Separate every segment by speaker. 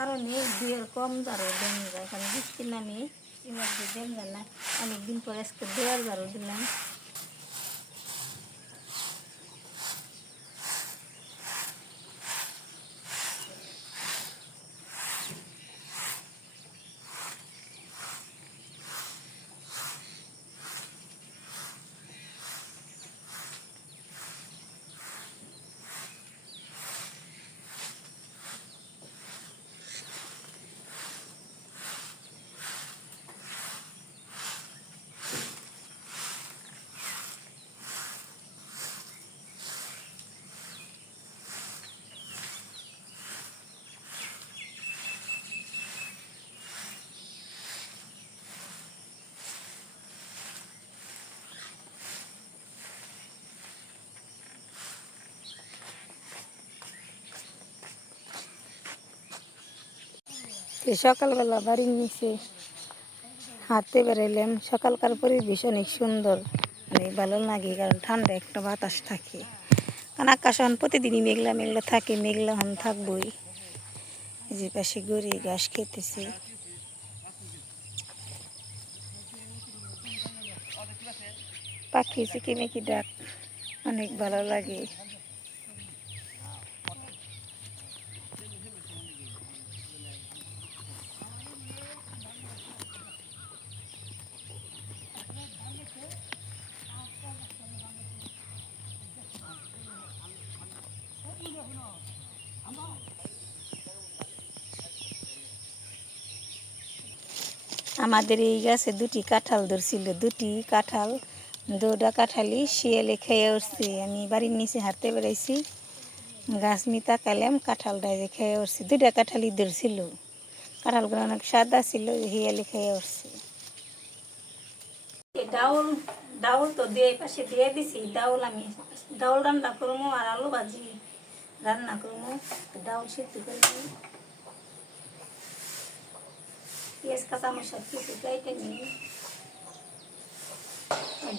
Speaker 1: কারণে দুয়ের কম দরে দেন যায় কারণ বৃষ্টির নামে যে দেন যায় না। অনেকদিন পরে আজকে দেওয়ার দরও দিলাম। তো সকালবেলা বাড়ির নিচে হাঁটতে বেরোলাম সকালকার পরিবেশ অনেক সুন্দর মানে ভালো লাগে, কারণ ঠান্ডা একটা বাতাস থাকে। কারণ আকাশ এখন প্রতিদিনই মেঘলা মেঘলা থাকে, মেঘলা হন থাকবই। যে পাশে গড়ি ঘাস খেতেছে। পাখি চিকিমিকি ডাক, অনেক ভালো লাগে। আমাদের এই গাছে দুটি কাঁঠাল ধরছিল, দুটি কাঁঠাল। দুটা কাঁঠালি শিয়ালে খেয়ে উঠছি। আমি বাড়ির নিচে হাঁটতে বেড়াইছি, গাছ মি তাকালাম কাঁঠালটা যে খেয়ে উঠছি। দুটা কাঁঠালি ধরছিল। কাঁঠালগুলো অনেক সাদা ছিল হিয়ালি খেয়ে উঠছি। ডাউল ডাউল তো দিয়ে পাশে দিয়ে দিছি, ডাউল আমি ডাউল রান্না করব আর আলু ভাজি রান্না করব। ডাউল সিদ্ধ করব পেঁয়াজ কাঁচা মশলা কিছু কেটে নিই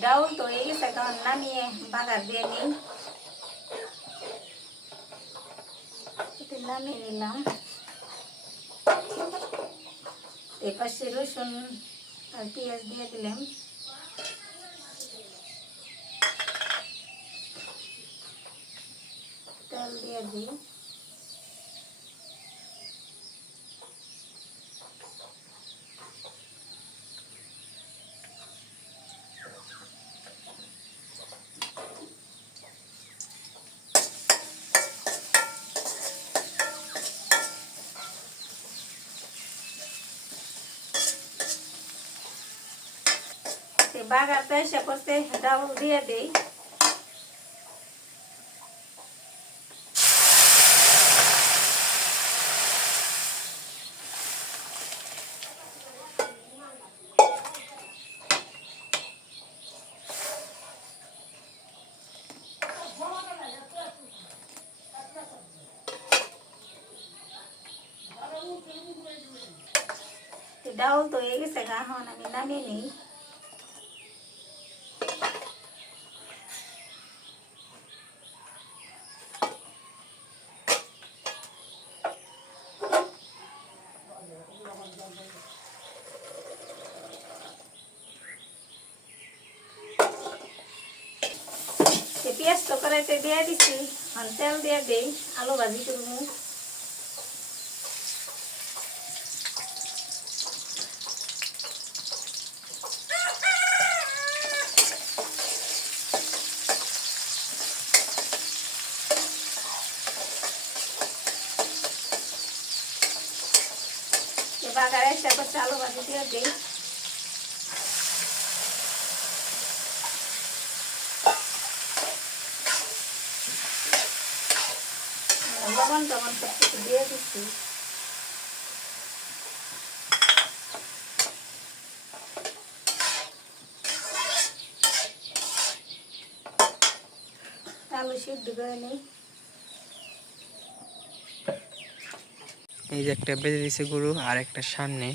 Speaker 1: ডাউল তো হয়ে গেছে তখন নামিয়ে বাগার দিয়ে নিই নামিয়ে নিলাম এপাশে রসুন আর পেঁয়াজ দিয়ে দিলাম তেল দিয়ে দিই বাগাতে এসে করতে ডাউল দিয়ে দেই। ডাউল তো হয়ে গেছে গা হন আমি নামিয়ে নিই পেঁয়াজ তো কড়াইতে দিয়ে দিছি তেল দিয়ে দেই আলু ভাজি করব। বাগারে কিছু দিয়ে দিচ্ছি। আলু সিদ্ধ করে নিই।
Speaker 2: এই যে একটা বেঁধে দিছে গরু আর একটা সামনে।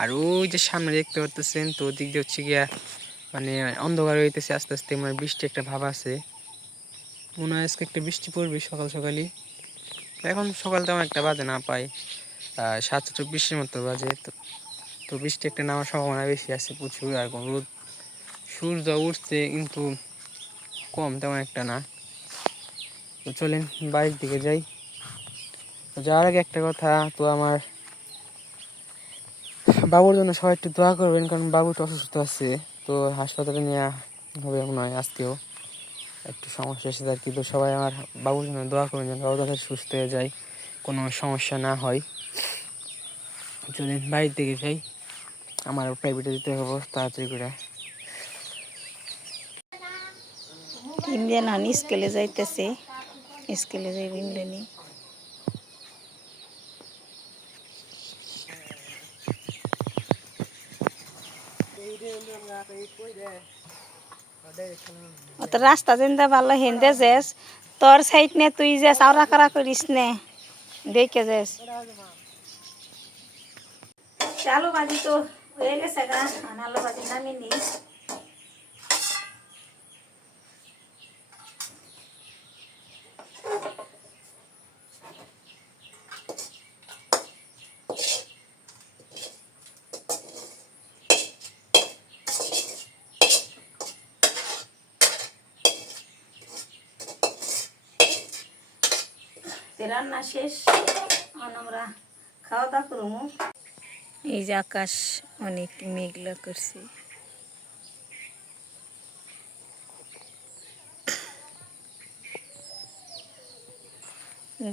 Speaker 2: আর ওই যে সামনে দেখতে পাচ্ছেন তো ওদিক দিয়ে হচ্ছে গিয়া মানে অন্ধকার হইতেছে, আস্তে আস্তে মানে বৃষ্টি একটা ভাব আছে। মনে হয় আজকে একটা বৃষ্টি পড়বে সকাল সকালই। এখন সকাল তেমন একটা বাজে না পাই সাতটা চব্বিশের মতো বাজে। তো তো বৃষ্টি একটা নামার সম্ভাবনা বেশি আছে প্রচুর, আর কোনো রোদ, সূর্য উঠছে কিন্তু কম তেমন একটা না। তো চলেন বাড়ির দিকে যাই। যাওয়ার আগে একটা কথা, তো আমার বাবুর জন্য সবাই একটু দোয়া করবেন, কারণ বাবুটা অসুস্থ আছে, তো হাসপাতালে নেওয়া হবে হয় আজকেও। একটু সমস্যা এসেছে আর কি, তো সবাই আমার বাবুর জন্য দোয়া করবেন যেন বাবু তাদের সুস্থ হয়ে যায়, কোনো সমস্যা না হয়। চলেন বাড়ির দিকে যাই, আমার প্রাইভেটে যেতে হবে, তাড়াতাড়ি করে।
Speaker 1: ইমরান হন স্কেলে যাইতেছে, স্কুলে যাইব ইমরানি ও তো রাস্তা যেন্দা ভালো হেন্দে যেস তোর সাইড নে তুই যাস আওরা করা করিস নে। দেখে যেস চালু বাজি তো হয়ে গেছে গা, আনালো বাজি নামিয়ে তো রান্না শেষ। এখন আমরা খাওয়া দাওয়া করব। এই যে আকাশ অনেক মেঘলা করছে।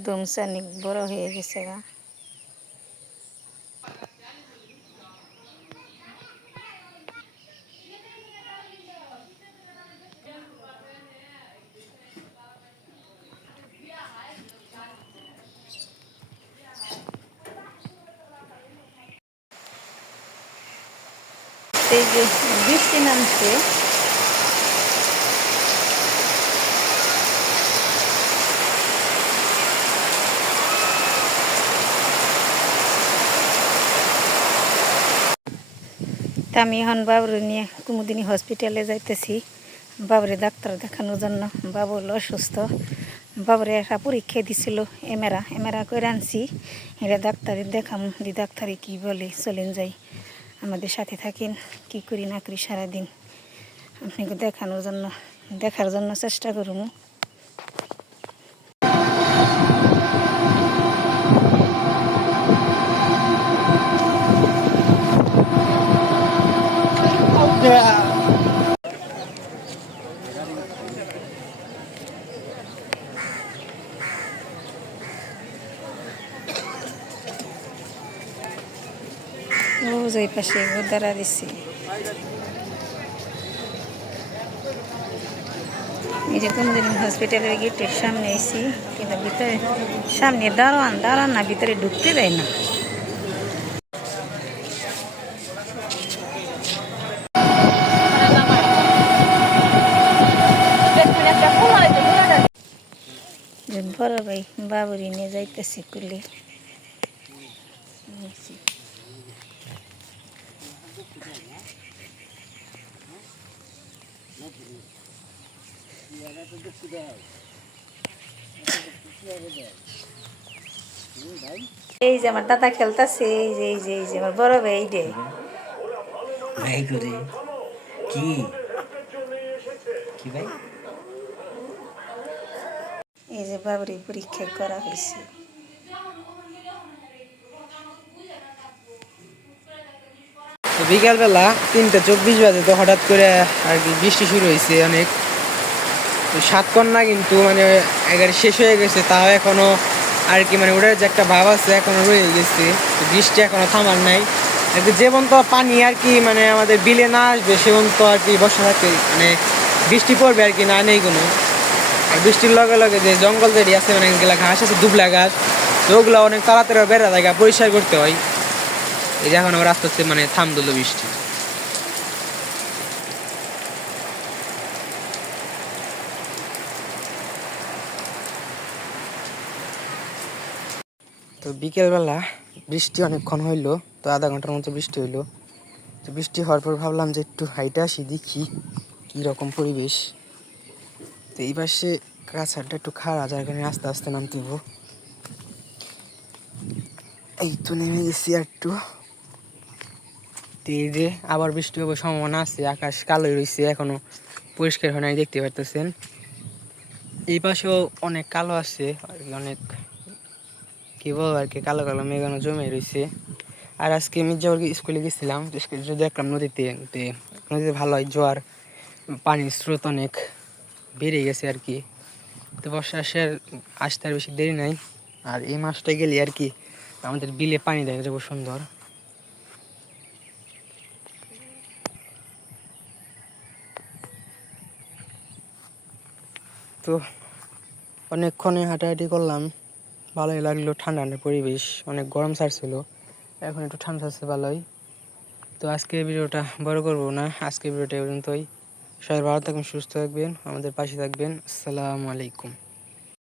Speaker 1: দমসা অনেক বড় হয়ে গেছে গা। এই যে আমি এখন বাবুর নিয়ে কুমুদিনী হসপিটালে যাইতেছি। বাবুরে ডাক্তার দেখানোর জন্য। বাবু হলো অসুস্থ। বাবুরে একটা পরীক্ষা দিছিল এমেরা এমেরা করে আনছি। এটা ডাক্তারে দেখাম, দি ডাক্তারে কি বলে, চলেন যাই। আমাদের সাথে থাকেন, কি করি না করি সারাদিন। আপনাকে দেখানোর জন্য দেখার জন্য চেষ্টা করুন। যাই পাশে দাঁড়া দিছি। এই যে কোনদিন হসপিটালের গেটের সামনে এসি কিন্তু ভিতরে সামনে দাঁড়ান দাঁড়ান না, ভিতরে ঢুকতে দেয় না। বড় ভাই বাবুরি নিয়ে যাইতেছি কুলে। এই যে আমার দাদা খেলতেছে এই যে এই যে এই যে আমার বড় ভাই এই যে।
Speaker 3: ভাই করে কি? কি ভাই?
Speaker 1: এই যে বাবুরি পরীক্ষা করা হয়েছে।
Speaker 2: তো বিকালবেলা তিনটা চব্বিশ বাজে তো হঠাৎ করে আর কি বৃষ্টি শুরু হয়েছে অনেক। তো সাতকন্যা কিন্তু মানে একেবারে শেষ হয়ে গেছে, তাও এখনও আর কি মানে ওটার যে একটা ভাব আছে এখনও রয়ে গেছে বৃষ্টি এখনও থামার নাই। আর কি যেমন তো পানি আর কি মানে আমাদের বিলে না আসবে সেমন তো আর কি বসে থাকে মানে বৃষ্টি পড়বে আর কি, না নেই কোনো। আর বৃষ্টির লগে লগে যে জঙ্গল যেটি আছে মানে এগুলা ঘাস আছে, দুবলা ঘাস তো ওগুলো অনেক তাড়াতাড়ি বেড়া জায়গা পরিষ্কার করতে হয়। এই যে এখন আবার আস্তে আস্তে মানে থাম দিল বৃষ্টি। তো বিকেলবেলা বৃষ্টি অনেকক্ষণ হইল, তো আধা ঘণ্টার মতো বৃষ্টি হইল। তো বৃষ্টি হওয়ার পর ভাবলাম যে একটু হাইটে আসি, দেখি কী রকম পরিবেশ। তো এই পাশে কাছারটা একটু খাড়া, যার কারণে আস্তে আস্তে হইবো এই তো নেমে গেছি আর একটু। তো এই যে আবার বৃষ্টি হবার সম্ভাবনা আছে, আকাশ কালোই রয়েছে এখনও, পরিষ্কার হয় নাই, দেখতে পারতেছেন। এই পাশেও অনেক কালো আছে, অনেক কি বলব আর কি, কালো কালো মেঘানো জমে রয়েছে আর আজকে মির্জাপুর স্কুলে গেছিলাম, তো স্কুলে দেখলাম নদীতে নদীতে ভালো হয় জোয়ার, পানির স্রোত অনেক বেড়ে গেছে আর কি। তো বর্ষা আসে আর আসতে আর বেশি দেরি নাই। আর এই মাসটা গেলে আর কি, আমাদের বিলে পানি দেখা যাব সুন্দর। তো অনেকক্ষণে হাঁটাহাঁটি করলাম। ভালোই লাগল ঠান্ডা ঠান্ডা পরিবেশ, অনেক গরম ছাড়ছিল। এখন একটু ঠান্ডা ছাড়ছে ভালোই। তো আজকে ভিডিওটা বড় করব না, আজকে ভিডিওটা পর্যন্তই। সবাই ভালো থাকবেন, সুস্থ থাকবেন, আমাদের পাশে থাকবেন। আসসালামু আলাইকুম।